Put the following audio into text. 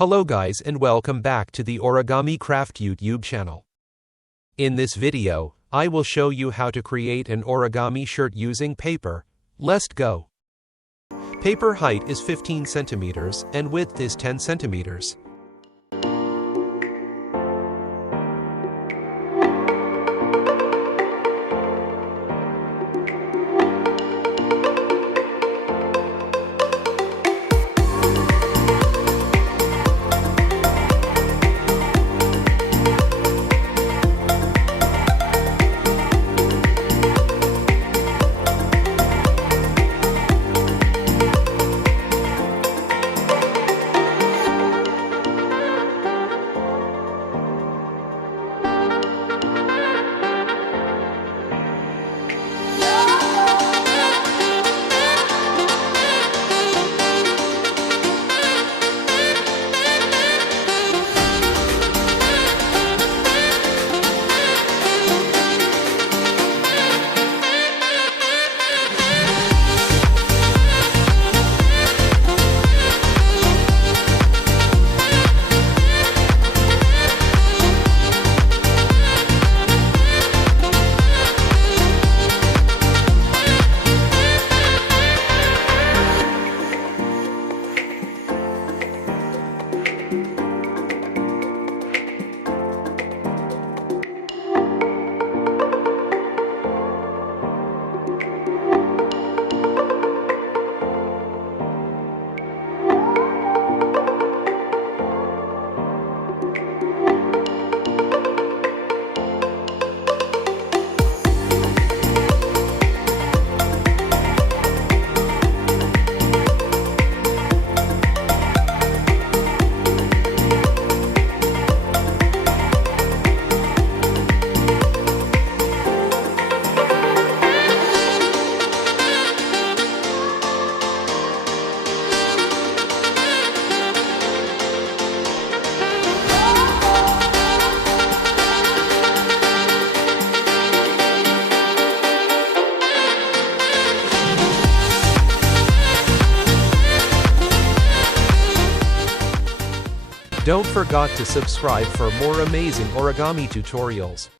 Hello guys and welcome back to the Origami Craft YouTube channel. In this video, I will show you how to create an origami shirt using paper. Let's go. Paper height is 15 centimeters and width is 10 centimeters. Don't forget to subscribe for more amazing origami tutorials.